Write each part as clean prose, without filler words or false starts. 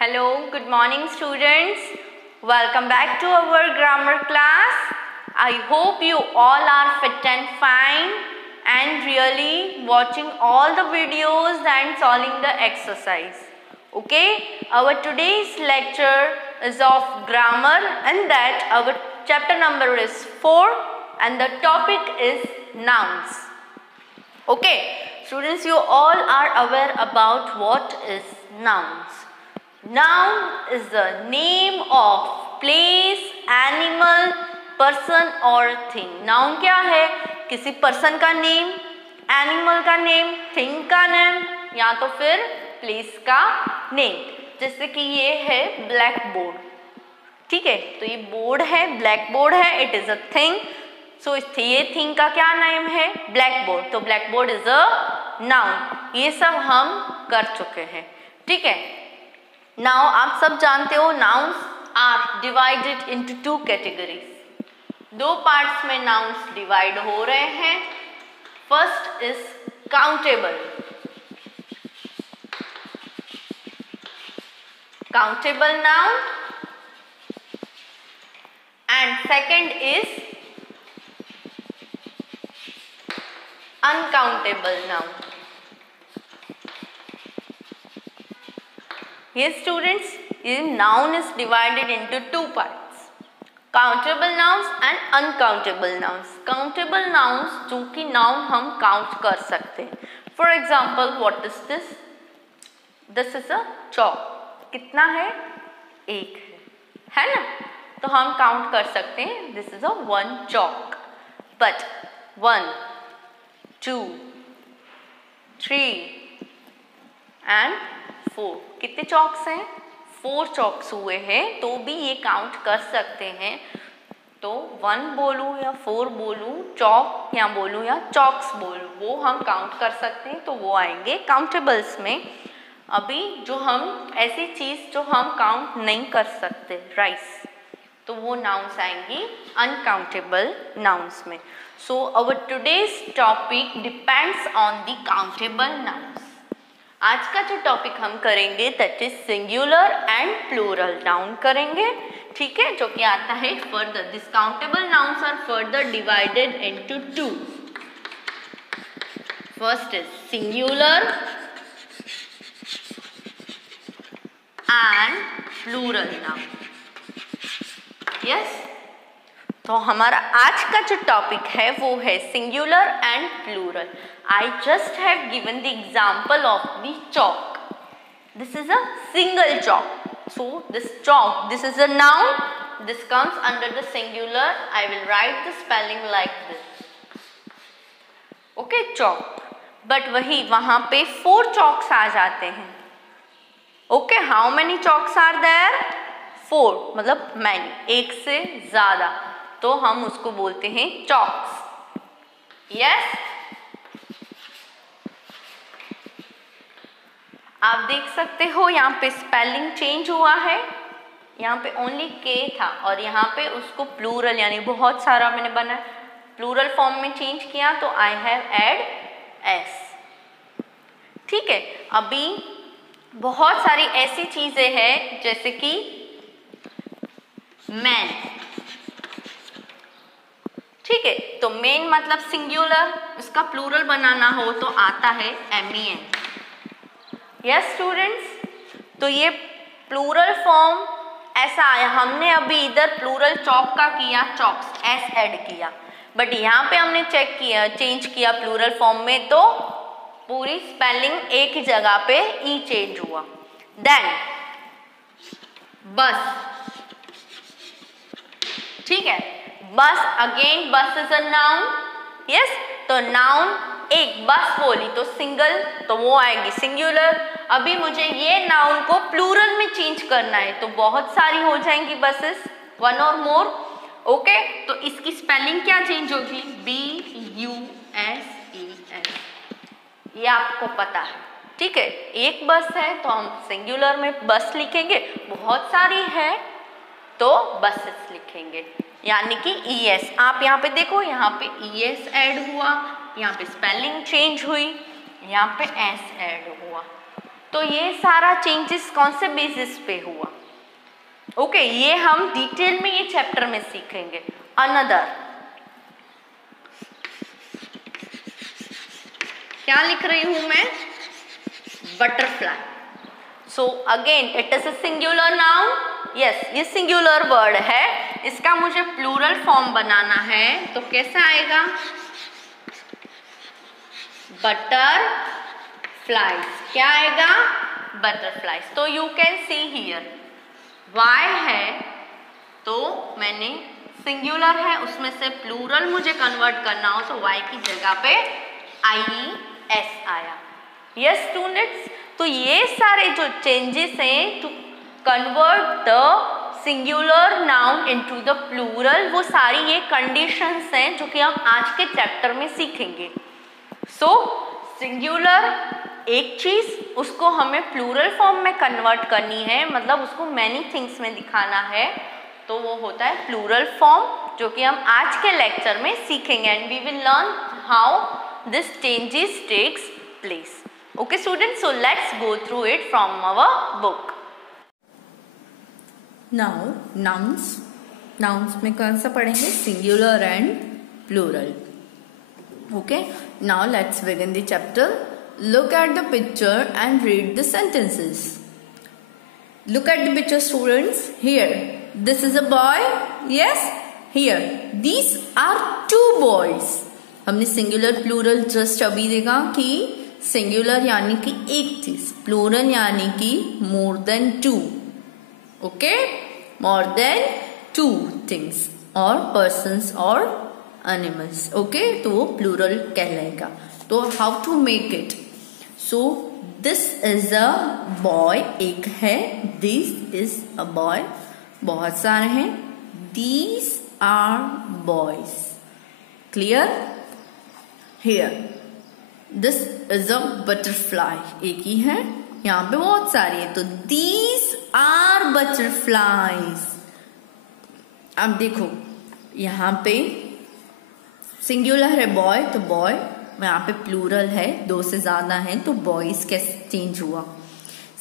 Hello, good morning students. Welcome back to our grammar class. I hope you all are fit and fine and really watching all the videos and solving the exercise. Okay, our today's lecture is of grammar and that our chapter number is 4 and the topic is nouns. Okay, students, you all are aware about what is nouns. Noun is the name of place, animal, person और thing. Noun क्या है? किसी person का name, animal का name, thing का name या तो फिर place का name. जैसे कि ये है black board. ठीक है, तो ये board है, black board है, it is a thing. So ये thing का क्या name है? Blackboard. तो blackboard is a noun. ये सब हम कर चुके हैं. ठीक है. Now आप सब जानते हो nouns are divided into two categories. दो parts में nouns divide हो रहे हैं. First is countable. Countable noun. And second is uncountable noun. Yes students, noun is divided into two parts. Countable nouns and uncountable nouns. Countable nouns जो कि noun हम count कर सकते हैं. For example, what is this? This is a chalk. कितना है? एक है ना? तो हम count कर सकते हैं. This is a one chalk. But 1, 2, 3 and 4. कितने चॉक्स हैं? 4 चॉक्स हुए हैं तो भी ये काउंट कर सकते हैं. तो 1 बोलूँ या 4 बोलूँ, चॉक या बोलूँ या चॉक्स बोलूँ, वो हम काउंट कर सकते हैं तो वो आएंगे काउंटेबल्स में. अभी जो हम ऐसी चीज़ जो हम काउंट नहीं कर सकते, राइस, तो वो नाउन्स आएंगी अनकाउंटेबल नाउन्स में. So our today's topic depends on the countable nouns. आज का जो टॉपिक हम करेंगे that is singular and plural noun करेंगे. ठीक है, जो कि आता है further. This countable nouns are further divided into two. First is singular and plural noun. Yes, तो हमारा आज का जो टॉपिक है वो है singular and plural. I just have given the example of the chalk. This is a single chalk. So this chalk, this is a noun. This comes under the singular. I will write the spelling like this. Okay, chalk. But वही वहाँ पे 4 chalks आ जाते हैं. Okay, how many chalks are there? 4. मतलब many, एक से ज़्यादा. तो हम उसको बोलते हैं chalks. Yes. आप देख सकते हो यहाँ पे स्पेलिंग चेंज हुआ है. यहाँ पे ओनली के था और यहाँ पे उसको प्लूरल यानी बहुत सारा मैंने बना प्लूरल फॉर्म में चेंज किया तो आई हैव एड एस. ठीक है, अभी बहुत सारी ऐसी चीजें हैं जैसे कि मैन. ठीक है, तो मेन मतलब सिंगुलर, उसका प्लूरल बनाना हो तो आता है MEN. यस स्टूडेंट्स, तो ये प्लूरल फॉर्म ऐसा आया. हमने अभी इधर प्लूरल चॉक का किया, चॉक्स एस ऐड किया, बट यहाँ पे हमने चेक किया, चेंज किया प्लूरल फॉर्म में तो पूरी स्पेलिंग एक ही जगह पे ई चेंज हुआ. देन बस. ठीक है, बस अगेन बस इज अ नाउन. यस, तो नाउन एक बस बोली तो सिंगल, तो वो आएगी सिंगुलर. अभी मुझे ये नाउन को प्लूरल में चेंज करना है तो बहुत सारी हो जाएंगी बसेस, 1 और मोर. ओके, तो इसकी स्पेलिंग क्या चेंज होगी? BUSES. ये आपको पता है. ठीक है, एक बस है तो हम सिंगुलर में बस लिखेंगे, बहुत सारी है तो बसेस लिखेंगे यानी कि ES. आप यहाँ पे देखो, यहाँ पे ES ऐड हुआ, यहाँ पे स्पेलिंग चेंज हुई, यहाँ पे S ऐड हुआ. तो ये सारा चेंजेस कौन से बेसिस पे हुआ? ओके, ये हम डिटेल में ये चैप्टर में सीखेंगे। अनदर, क्या लिख रही हूं मैं? Butterfly. So again it is a singular noun. Yes, ये सिंगुलर वर्ड है, इसका मुझे प्लूरल फॉर्म बनाना है, तो कैसा आएगा? बटरफ्लाइज। क्या आएगा? बटरफ्लाइज। तो you can see here Y है, तो मैंने सिंगुलर है उसमें से प्लूरल मुझे कन्वर्ट करना हो तो वाई की जगह पे IES आया। यस स्टूडेंट्स, तो ये सारे जो चेंजेस हैं to convert the singular noun into the plural, वो सारी ये कंडीशंस हैं जो कि हम आज के चैप्टर में सीखेंगे। सो सिंगुलर एक चीज, उसको हमें प्लूरल फॉर्म में कन्वर्ट करनी है, मतलब उसको मैनी थिंग्स में दिखाना है, तो वो होता है प्लूरल फॉर्म, जो कि हम आज के लेक्चर में सीखेंगे। And we will learn how this changes takes place. Okay students, so let's go through it from our book. Now nouns में कौन सा पढ़ेंगे? Singular and plural. Okay, now let's begin the chapter. Look at the picture and read the sentences. Look at the picture, students. Here, this is a boy. Yes, here, these are two boys. हमने singular plural just अभी देखा कि singular यानी कि एक चीज, plural यानी कि more than two. Okay, more than two things और पर्सन्स और एनिमल्स। ओके, तो वो प्लूरल कहलाएगा। तो how to make it? So this is a boy, एक है, दिस इज अ बॉय, बहुत सारे हैं, these are boys. Clear? Here this is a butterfly, एक ही है, यहाँ पे बहुत सारी है, तो दीज आर बटरफ्लाईज। अब देखो यहाँ पे सिंगुलर है बॉय, तो बॉय, यहाँ पे प्लूरल है, दो से ज्यादा है, तो बॉयज कैसे चेंज हुआ?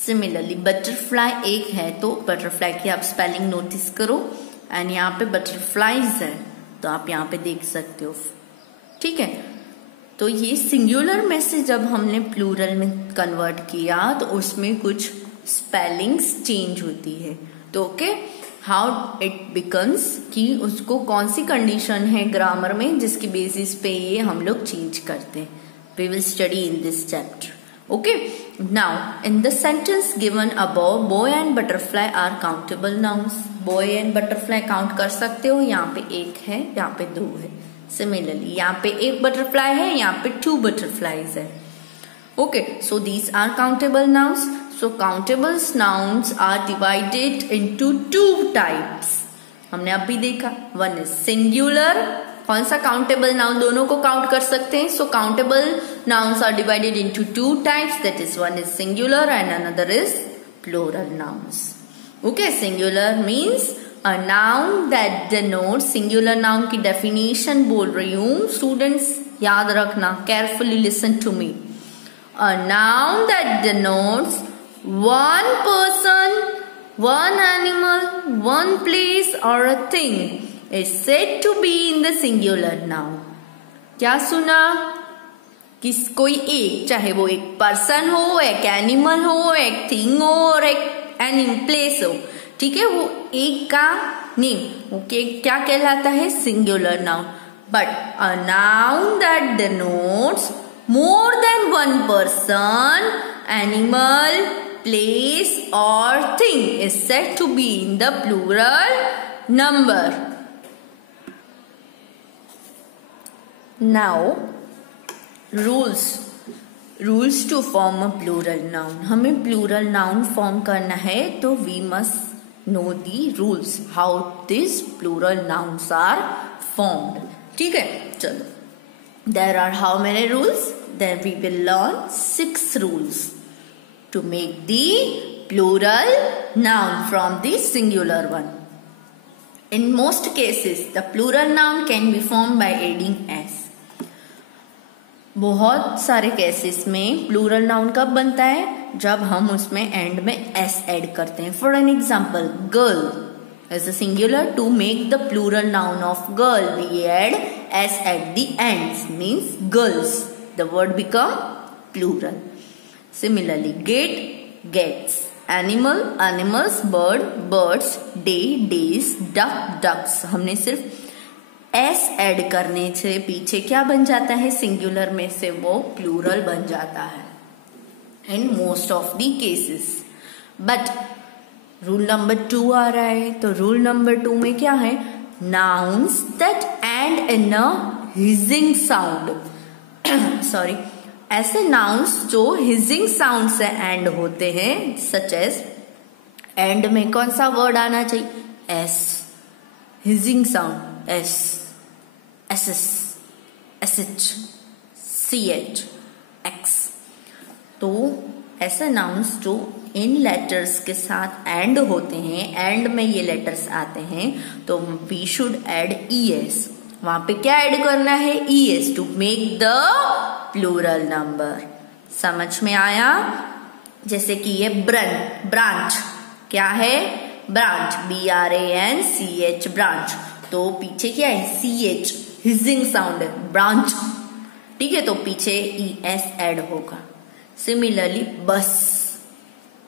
सिमिलरली बटरफ्लाई एक है, तो बटरफ्लाई की आप स्पेलिंग नोटिस करो, एंड यहाँ पे बटरफ्लाईज है, तो आप यहाँ पे देख सकते हो। ठीक है, तो ये सिंगुलर में से जब हमने प्लूरल में कन्वर्ट किया तो उसमें कुछ स्पेलिंग्स चेंज होती है। तो ओके, हाउ इट बिकम्स, कि उसको कौन सी कंडीशन है ग्रामर में जिसकी बेसिस पे ये हम लोग चेंज करते हैं। We will study in this chapter. Okay, now in the sentence given above, boy and butterfly are countable nouns. Boy and butterfly count कर सकते हो, यहाँ पे एक है, यहाँ पे दो है। सिमिलरली यहाँ पे एक बटरफ्लाई है, यहाँ पे टू बटरफ्लाईज है। Okay, so these are countable nouns. So countable nouns are divided into two types. हमने अभी देखा, one is singular, कौन सा countable noun, दोनों को count कर सकते हैं। So countable nouns are divided into two types, that is one is singular and another is plural nouns. Okay, singular means a noun that denotes, singular noun की definition बोल रही हूँ, students याद रखना, carefully listen to me. A noun that denotes one person, one animal, one place or a thing is said to be in the singular noun. क्या सुना? किस कोई एक, चाहे वो एक पर्सन हो, एक एनिमल हो, एक थिंग हो और एक प्लेस हो, ठीक है, वो एक का नेम, वो क्या कहलाता है? Singular noun. But a noun that denotes more than one person, animal, place or thing is said to be in the plural number. Now, rules to form a plural noun. हमें plural noun form करना है तो we must know the rules how these plural nouns are formed. ठीक है, चलो. There are how many rules? Then we will learn 6 rules to make the plural noun from the singular one. In most cases, the plural noun can be formed by adding s. बहुत सारे cases में plural noun कब बनता है? जब हम उसमें and में एस ऐड करते हैं. For an example, girl is a singular. To make the plural noun of girl, we add s at the ends, means girls. The word become plural. Similarly, get, gets. Animal, animals. Bird, birds. Day, days. Duck, ducks. हमने सिर्फ s add करने से पीछे क्या बन जाता है, singular में से वो प्लूरल बन जाता है in most of the cases. But rule number 2 आ रहा है, तो रूल नंबर 2 में क्या है, nouns that end in a hissing sound. Sorry, ऐसे नाउन्स जो हिजिंग साउंड से एंड होते हैं, सच एज, एंड में कौन सा वर्ड आना चाहिए, S. Hissing sound S, S S, S H, C H, X. तो ऐसे नाउन्स जो इन लेटर्स के साथ एंड होते हैं, एंड में ये लेटर्स आते हैं, तो वी शुड ऐड ईएस. वहां पे क्या ऐड करना है, ES, to make the plural number. समझ में आया? जैसे कि ये ब्रांच क्या है, ब्रांच, BRANCH, ब्रांच. तो पीछे क्या है, CH, हिजिंग साउंड है, ब्रांच. ठीक है, तो पीछे ES ऐड होगा. Similarly, bus.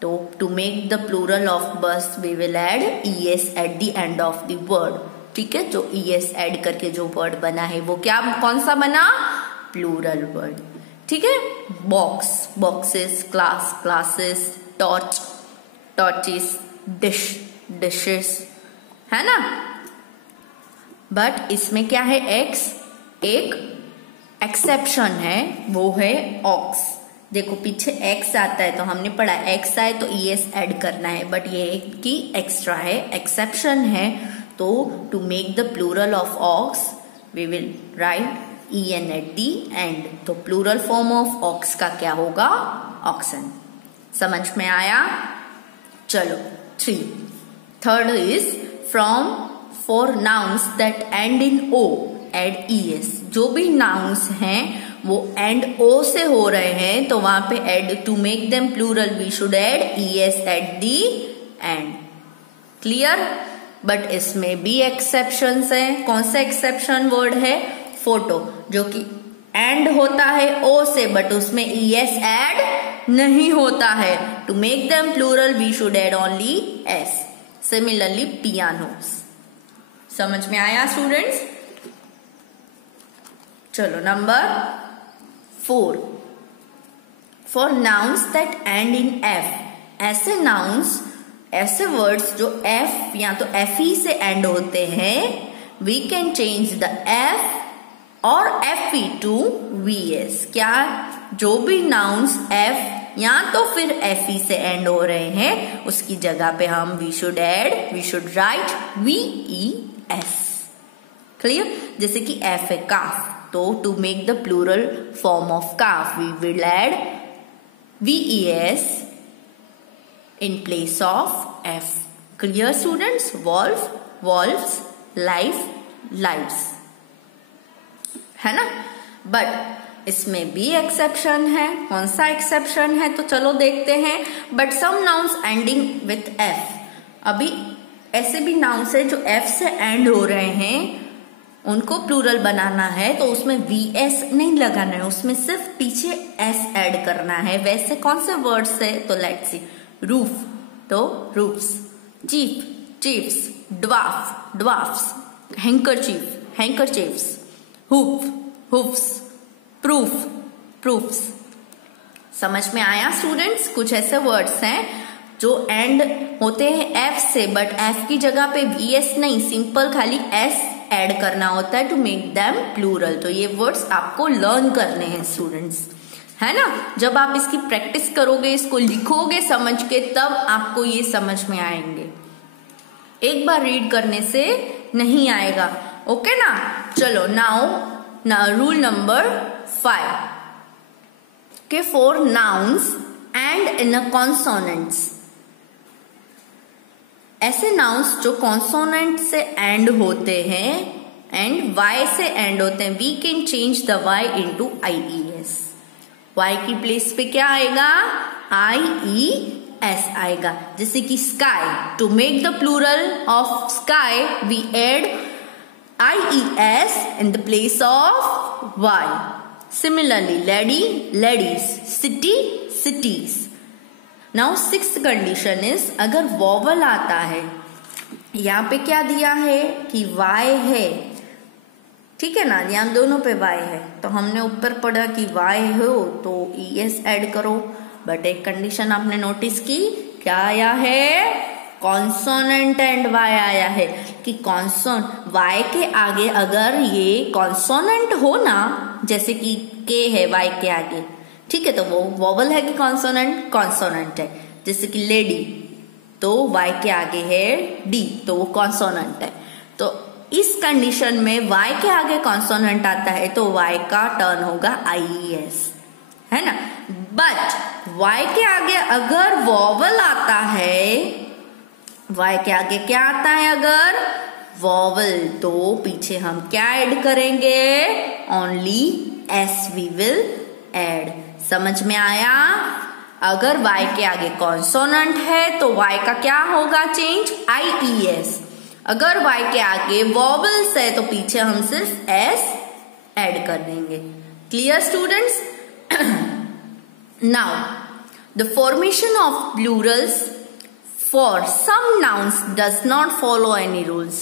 तो to make the plural of bus, we will add es at the end of the word. ठीक है, जो es ऐड करके जो वर्ड बना है वो क्या, कौन सा बना, प्लूरल वर्ड. ठीक है, box, boxes, class, classes, torch, torches, dish, dishes, है ना. बट इसमें क्या है, एक्स, एक एक्सेप्शन है, वो है ऑक्स. देखो पीछे x आता है तो हमने पढ़ा x आए तो es ऐड करना है, बट ये एक की एक्स्ट्रा है, एक्सेप्शन है. तो to make the plural of ox we will write en at the end. तो प्लूरल फॉर्म ऑफ ऑक्स का क्या होगा, ऑक्सन. समझ में आया? चलो 3. Third is from for nouns that end in O add es. जो भी नाउन्स हैं वो एंड ओ से हो रहे हैं, तो वहां पे add, to make them plural we should add es at the end. Clear? But इसमें भी एक्सेप्शंस हैं. कौन सा एक्सेप्शन वर्ड है, फोटो, जो कि एंड होता है ओ से, बट उसमें es ऐड नहीं होता है. To make them plural we should add only s. Similarly pianos. समझ में आया स्टूडेंट्स? चलो number 4. For nouns that end in f. ऐसे नाउन्स, ऐसे वर्ड्स जो f या तो fe से एंड होते हैं, we can change the f और fe टू vs. क्या, जो भी नाउन्स f या तो फिर fe से एंड हो रहे हैं, उसकी जगह पे हम we should write ves. Clear? जैसे कि f है, काफ. तो to make the plural form of calf we will add ves in place of f. Clear students? wolf, wolves, life, lives, है ना. बट इसमें भी एक्सेप्शन है. कौन सा एक्सेप्शन है, तो चलो देखते हैं. But some nouns ending with f. अभी ऐसे भी नाउन्स है जो f से एंड हो रहे हैं, उनको प्लूरल बनाना है तो उसमें vs नहीं लगाना है, उसमें सिर्फ पीछे s ऐड करना है. वैसे कौन से वर्ड्स है, तो लेट्स सी. रूफ, तो roofs. Chief, chiefs. Dwarf, dwarfs. Handkerchief, handkerchiefs. Hoof, hoofs. Proof, proofs. समझ में आया स्टूडेंट्स? कुछ ऐसे वर्ड्स हैं जो एंड होते हैं f से, बट f की जगह पे vs नहीं, सिंपल खाली s ऐड करना होता है टू मेक देम प्लूरल. तो ये वर्ड्स आपको लर्न करने हैं स्टूडेंट्स, है ना. जब आप इसकी प्रैक्टिस करोगे, इसको लिखोगे समझ के, तब आपको ये समझ में आएंगे. एक बार रीड करने से नहीं आएगा. ओके ना. चलो नाउ रूल नंबर 5 के for nouns end in a consonants. ऐसे नाउन्स जो कॉन्सोनेंट से एंड होते हैं एंड y से एंड होते हैं, we can change the y into IES. y की प्लेस पे क्या आएगा, IES आएगा। जैसे कि sky, to make the plural of sky we add IES in the place of Y. Similarly, lady, ladies, city, cities. Now sixth condition is अगर vowel आता है, यहाँ पे क्या दिया है कि Y है, ठीक है ना, यहाँ दोनों पे Y है, तो हमने ऊपर पढ़ा कि Y हो तो ES ऐड करो। बट एक कंडीशन आपने नोटिस की, क्या आया है, कॉन्सोनेंट एंड वाई आया है कि कॉन्सोन वाई के आगे अगर ये कॉन्सोनेंट हो ना, जैसे कि के है वाई के आगे, ठीक है, तो वो वोवल है कि कॉन्सोनेंट, कॉन्सोनेंट है। जैसे कि लेडी तो वाई के आगे है डी, तो वो कॉन्सोनेंट है। तो इस कंडीशन में वाई के आगे कॉन्सोनेंट आता है तो वाई का टर्न होगा IES, है ना। बट वाई के आगे अगर वोवल आता है, वाई के आगे क्या आता है अगर वोवल, तो पीछे हम क्या ऐड करेंगे, only S we will add. समझ में आया। अगर वाई के आगे कॉन्सोनेंट है तो वाई का क्या होगा चेंज, IES। अगर वाई के आगे वोवल्स है तो पीछे हम सिर्फ S ऐड कर देंगे। Clear students. Now the formation of Plurals For some nouns does not follow any rules.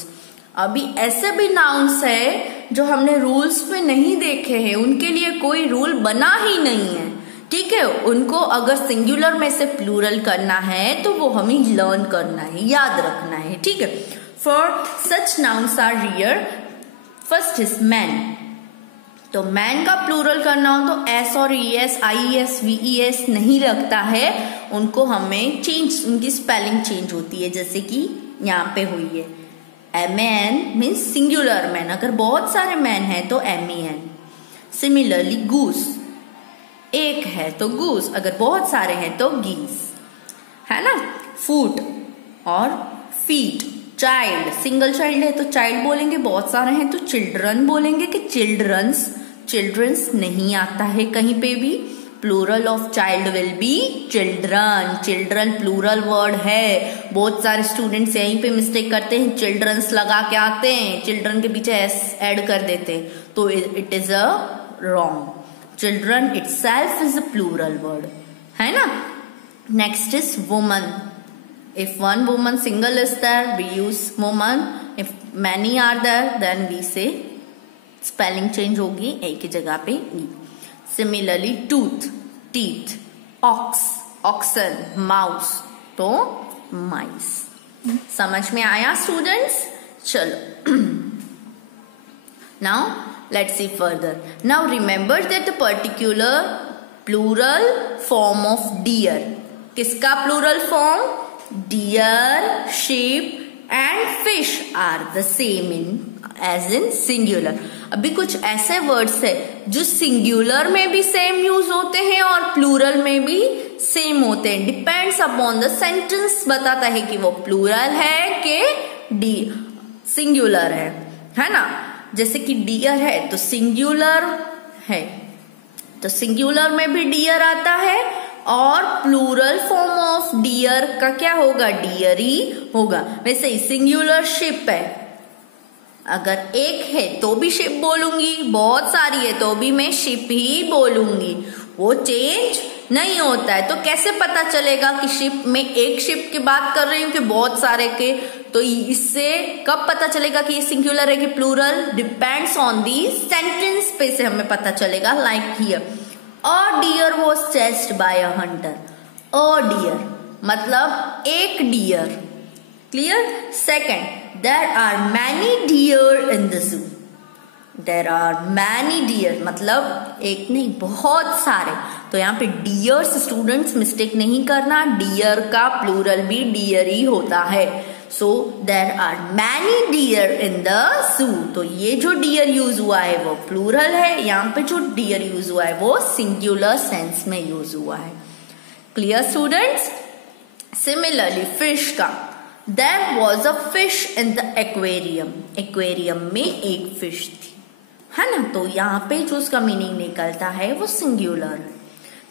अभी ऐसे भी nouns है जो हमने रूल्स में नहीं देखे हैं, उनके लिए कोई रूल बना ही नहीं है, ठीक है। उनको अगर सिंगुलर में से प्लूरल करना है तो वो हमें लर्न करना है, याद रखना है, ठीक है। For such nouns are rare. First is man. तो मैन का प्लूरल करना हो तो S और ES, IES, VES नहीं लगता है, उनको हमें चेंज, उनकी स्पेलिंग चेंज होती है, जैसे कि यहाँ पे हुई है। मैन मीन्स सिंगुलर मैन, अगर बहुत सारे मैन हैं तो MEN। सिमिलरली गूस, एक है तो गूस, अगर बहुत सारे हैं तो गीस, है ना। फूट और फीट, चाइल्ड, सिंगल चाइल्ड है तो चाइल्ड बोलेंगे, बहुत सारे हैं तो चिल्ड्रन बोलेंगे कि चिल्ड्रंस। चिल्ड्रंस नहीं आता है कहीं पे भी, plural of child will be children. Children plural word है, बहुत सारे स्टूडेंट्स यहीं पे मिस्टेक करते हैं, चिल्ड्रंस लगा के आते हैं, चिल्ड्रन के पीछे S ऐड कर देते हैं, तो it is a wrong. Children itself is a plural word, है ना। Next is woman. If one woman single is there, we use woman. If many are there, then we say spelling change होगी, एक ही जगह पे E. Similarly, tooth, teeth, ox, oxen, mouse, तो mice. समझ में आया स्टूडेंट्स। चलो now let's see further. Now remember that the particular plural form of deer, किसका plural form, deer, sheep and fish are the same as in singular. अभी कुछ ऐसे words है जो सिंगुलर में भी सेम यूज होते हैं और प्लूरल में भी सेम होते हैं, डिपेंड्स अपॉन द सेंटेंस बताता है कि वो प्लूरल है कि सिंगुलर है ना। जैसे कि डियर है तो सिंगुलर है, तो सिंगुलर में भी डियर आता है और प्लूरल फॉर्म ऑफ डियर का क्या होगा, डियर ही होगा। वैसे ही सिंगुलर शिप है, अगर एक है तो भी शिप बोलूंगी, बहुत सारी है तो भी मैं शिप ही बोलूंगी, वो चेंज नहीं होता है। तो कैसे पता चलेगा कि शिप में एक शिप की बात कर रही हूँ कि बहुत सारे के, तो इससे कब पता चलेगा कि ये सिंगुलर है कि plural, depends on the sentence पे से हमें पता चलेगा। Like here, a deer was chased by a hunter. A deer मतलब एक deer, clear. Second, there are many deer in the zoo. There are many deer मतलब एक नहीं बहुत सारे, तो यहाँ पे डियर्स स्टूडेंट्स मिस्टेक नहीं करना, डियर का प्लूरल भी डियर ही होता है। So there are many deer in the zoo, तो ये जो डियर यूज हुआ है वो प्लूरल है, यहाँ पे जो डियर यूज हुआ है वो सिंगुलर सेंस में यूज हुआ है। Clear students. सिमिलरली फिश का, there was a fish in the aquarium. Aquarium में एक फिश थी, है ना, तो यहाँ पे जो उसका मीनिंग निकलता है वो सिंगुलर है।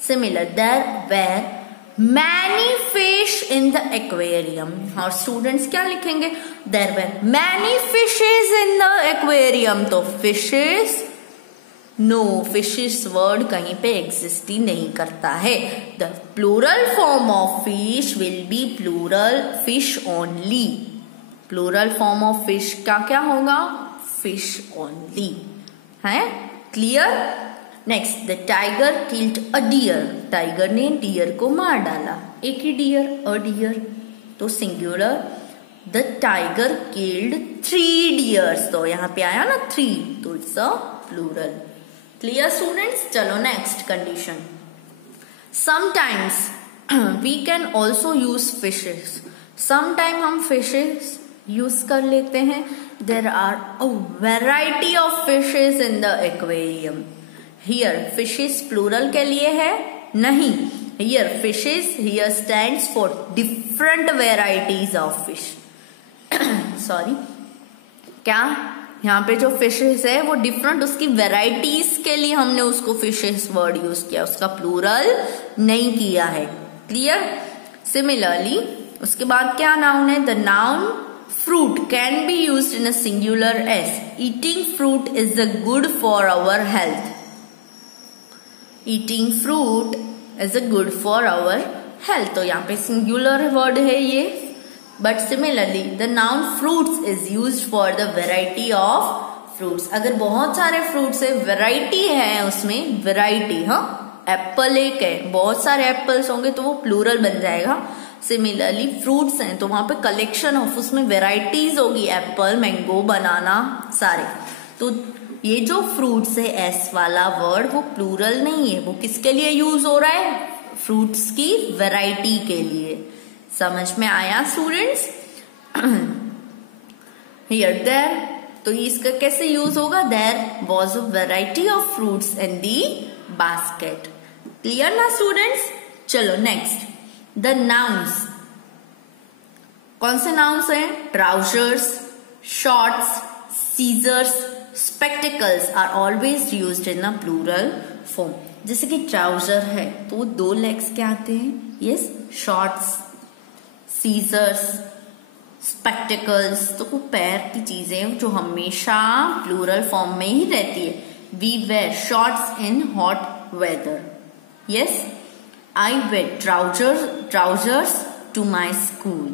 Similar, there were many fish in the aquarium. और स्टूडेंट्स क्या लिखेंगे? There were many fishes in the aquarium. तो फिशेज, नो, फिशेस वर्ड कहीं पे एग्जिस्ट ही नहीं करता है। The plural form of fish will be plural fish only. Plural form of fish का क्या होगा? Fish only. है clear? Next, the tiger killed a deer. Tiger ने डियर को मार डाला। एक ही डियर, अ डियर, तो singular. The tiger killed 3 deers. तो यहाँ पे आया ना 3, तो it's a plural. Clear students? चलो next condition. Sometimes we can also use fishes. Sometime हम फिशेस यूज कर लेते हैं। There are a variety of fishes in the aquarium. Here fishes plural के लिए है? नहीं। Here fishes here stands for different varieties of fish. Sorry, क्या यहाँ पे जो फिशेस है वो डिफरेंट, उसकी वेराइटीज के लिए हमने उसको फिशेस वर्ड यूज किया, उसका प्लूरल नहीं किया है। क्लियर? सिमिलरली उसके बाद क्या नाउन है? The noun fruit can be used in a singular as eating fruit is a good for our health. Eating fruit is a good for our health. तो यहाँ पे singular word है ये, but similarly the noun fruits is used for the variety of fruits. अगर बहुत सारे fruits है, variety है उसमें, variety, हाँ, एप्पल एक है, बहुत सारे एप्पल्स होंगे तो वो प्लूरल बन जाएगा। सिमिलरली फ्रूट्स हैं तो वहां पे कलेक्शन ऑफ, उसमें वेराइटीज होगी, एप्पल, मैंगो, बनाना, सारे। तो ये जो फ्रूट्स है, एस वाला वर्ड, वो प्लूरल नहीं है। वो किसके लिए यूज हो रहा है? फ्रूट्स की वेराइटी के लिए। समझ में आया स्टूडेंट्स? हियर देयर, तो इसका कैसे यूज होगा? There was a variety of fruits in the basket. Clear ना स्टूडेंट्स? चलो नेक्स्ट, द नाउन्स। कौन से नाउन्स हैं? Trousers, shorts, scissors, spectacles are always used in a plural form. जैसे कि ट्राउजर है तो वो 2 लेग्स के आते हैं, यस। शॉर्ट्स, सीजर्स, स्पेक्टिकल्स, तो वो पैर की चीजें जो हमेशा प्लूरल फॉर्म में ही रहती है। We wear shorts in hot weather, yes. I wear trousers to my school.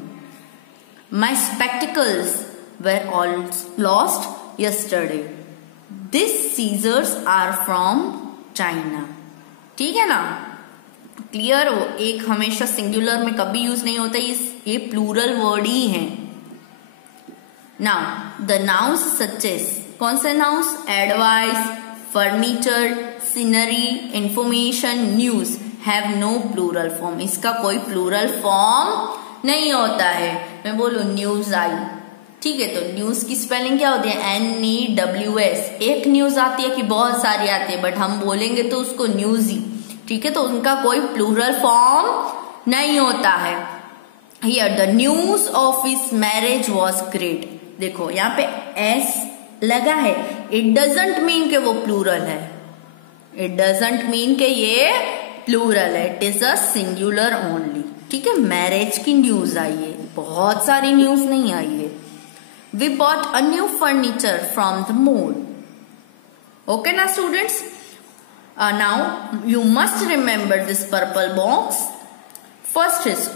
My spectacles were all lost yesterday. These scissors are from China. ठीक है ना? क्लियर हो? एक हमेशा सिंगुलर में कभी यूज नहीं होता, ये प्लूरल वर्ड ही है। Now the nouns such as, कौन से nouns? Advice, furniture, scenery, information, news have no plural form. इसका कोई प्लूरल फॉर्म नहीं होता है। मैं बोलूं न्यूज आई, ठीक है, तो न्यूज की स्पेलिंग क्या होती है? NEWS। एक न्यूज आती है कि बहुत सारी आती है, बट हम बोलेंगे तो उसको न्यूज ही, ठीक है, तो उनका कोई प्लूरल फॉर्म नहीं होता है। Here the news of his marriage was great. देखो यहाँ पे एस लगा है, इट डजंट मीन के वो प्लूरल है, इट डजंट मीन के ये प्लूरल है, it is a singular only. ठीक है, मैरिज की न्यूज आई है, बहुत सारी न्यूज नहीं आई है। We bought a new furniture from the mall. Okay ना students? Now you must remember this purple box. First is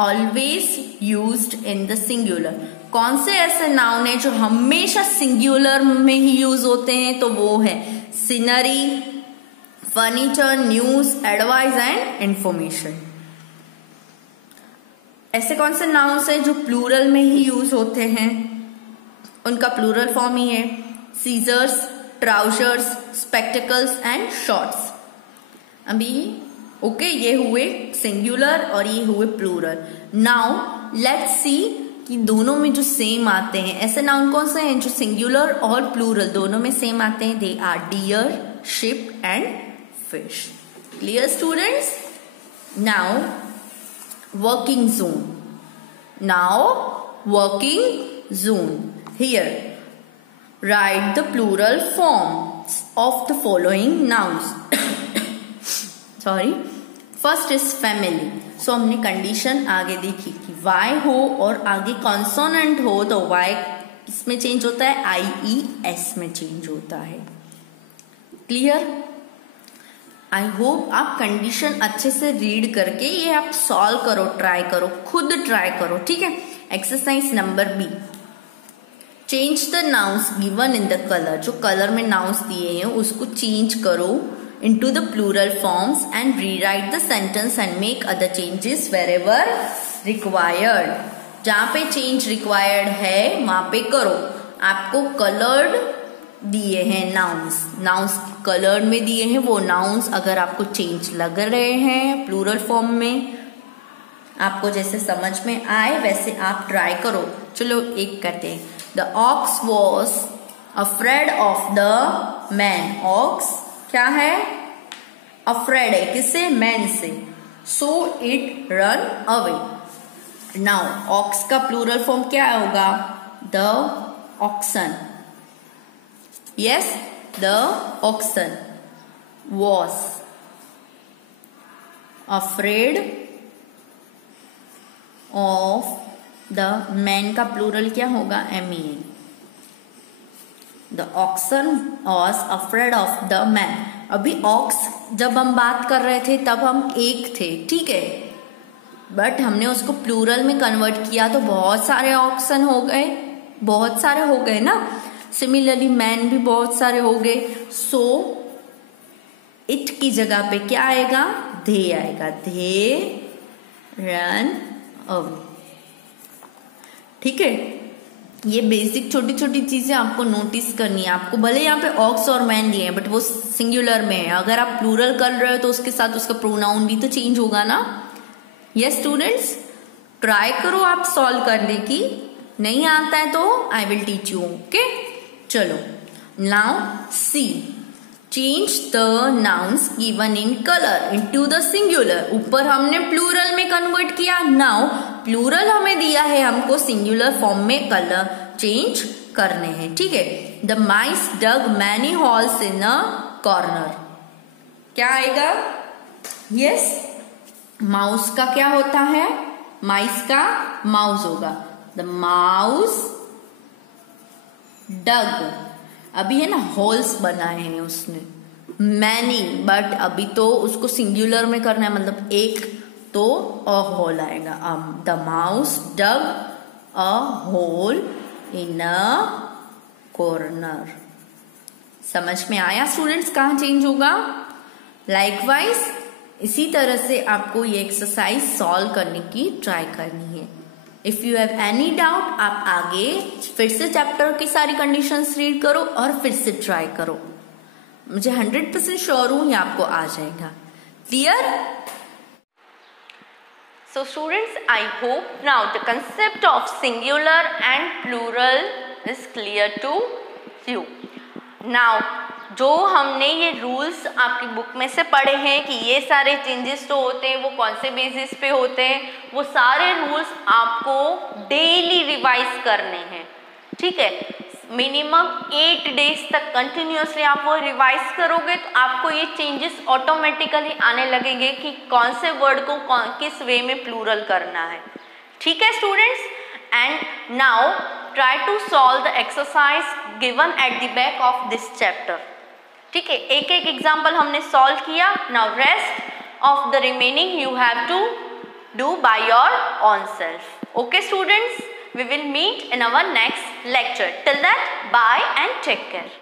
always used in the singular. कौन से ऐसे नाउन है जो हमेशा सिंगुलर में ही यूज होते हैं? तो वो है scenery, furniture, news, advice and information. ऐसे कौन से नाउन्स हैं जो प्लूरल में ही यूज होते हैं? उनका प्लूरल फॉर्म ही है scissors, trousers, spectacles and shorts. अभी ओके, ये हुए सिंगुलर और ये हुए प्लूरल। नाउ लेट्स सी कि दोनों में जो सेम आते हैं ऐसे नाउन कौन से हैं जो सिंगुलर और प्लूरल दोनों में सेम आते हैं? They are deer, sheep and fish. Clear students? Now working zone. Now working zone. Here write the plural forms of the following nouns. Sorry. First is family. So हमने condition आगे देखी कि Y हो और आगे consonant हो तो Y किसमें चेंज होता है, IES में चेंज होता है। क्लियर? आई होप आप कंडीशन अच्छे से रीड करके ये आप सॉल्व करो, ट्राई करो, खुद ट्राई करो, ठीक है। Exercise number B, change the nouns given in the colour. जो कलर में नाउन्स दिए हैं उसको चेंज करो into the plural forms and rewrite the sentence and make other changes wherever required। जहाँ पे चेंज रिक्वायर्ड है वहां पे करो। आपको कलर्ड दिए हैं नाउन्स, नाउन्स कलर्ड में दिए हैं, वो नाउन्स अगर आपको चेंज लग रहे हैं प्लूरल फॉर्म में, आपको जैसे समझ में आए वैसे आप ट्राई करो। चलो एक करते हैं। The ox was afraid of the man. Ox क्या है, अफ्रेड है, किससे, मैन से। So it run away. Now ox का प्लूरल फॉर्म क्या होगा, the oxen. Yes, the oxen was afraid of the man का प्लूरल क्या होगा, MEN। The oxen was afraid of the man. अभी ऑक्स जब हम बात कर रहे थे तब हम एक थे, ठीक है, बट हमने उसको प्लूरल में कन्वर्ट किया तो बहुत सारे ऑक्सन हो गए, बहुत सारे हो गए ना। सिमिलरली मैन भी बहुत सारे हो गए। सो इट की जगह पे क्या आएगा, दे आएगा। दे रन अवे, ठीक है। ये बेसिक छोटी छोटी चीजें आपको नोटिस करनी है। आपको भले यहाँ पे ऑक्स और मैन दिए हैं बट वो सिंगुलर में है। अगर आप प्लूरल कर रहे हो तो उसके साथ उसका प्रोनाउन भी तो चेंज होगा ना। यस स्टूडेंट्स, ट्राई करो आप सॉल्व करने की। नहीं आता है तो I will teach you, okay. चलो now see, change the nouns given in colour into the singular. ऊपर हमने प्लूरल में कन्वर्ट किया, नाउ प्लूरल हमें दिया है, हमको सिंगुलर फॉर्म में कलर चेंज करने हैं, ठीक है। The mice dug many holes in a corner. क्या आएगा, यस, माउस का क्या होता है, माइस का माउस होगा। द माउस डग, अभी है ना होल्स बनाए हैं उसने, मैनी, बट अभी तो उसको सिंगुलर में करना है, मतलब एक, तो अ होल आएगा। The mouse dug a hole in a corner. समझ में आया स्टूडेंट्स कहाँ चेंज होगा। लाइकवाइज इसी तरह से आपको ये एक्सरसाइज सॉल्व करने की ट्राई करनी है। If you have any doubt आप आगे फिर से चैप्टर की सारी कंडीशंस रीड करो और फिर से ट्राई करो। मुझे 100% श्योर हूं ये आपको आ जाएगा। Clear? So students, I hope now the concept of singular and plural is clear to you. Now, जो हमने ये रूल्स आपकी बुक में से पढ़े हैं कि ये सारे चेंजेस तो होते हैं वो कौन से बेसिस पे होते हैं, वो सारे रूल्स आपको डेली रिवाइज करने हैं, ठीक है। मिनिमम 8 डेज तक कंटिन्यूसली आप वो रिवाइज करोगे तो आपको ये चेंजेस ऑटोमेटिकली आने लगेंगे कि कौन से वर्ड को किस वे में प्लूरल करना है, ठीक है students. And now try to solve the exercise given at the back of this chapter, ठीक है। एक एक एग्जाम्पल हमने सॉल्व किया। Now rest of the remaining you have to do by your own self, okay students. We will meet in our next lecture. Till that, bye and take care.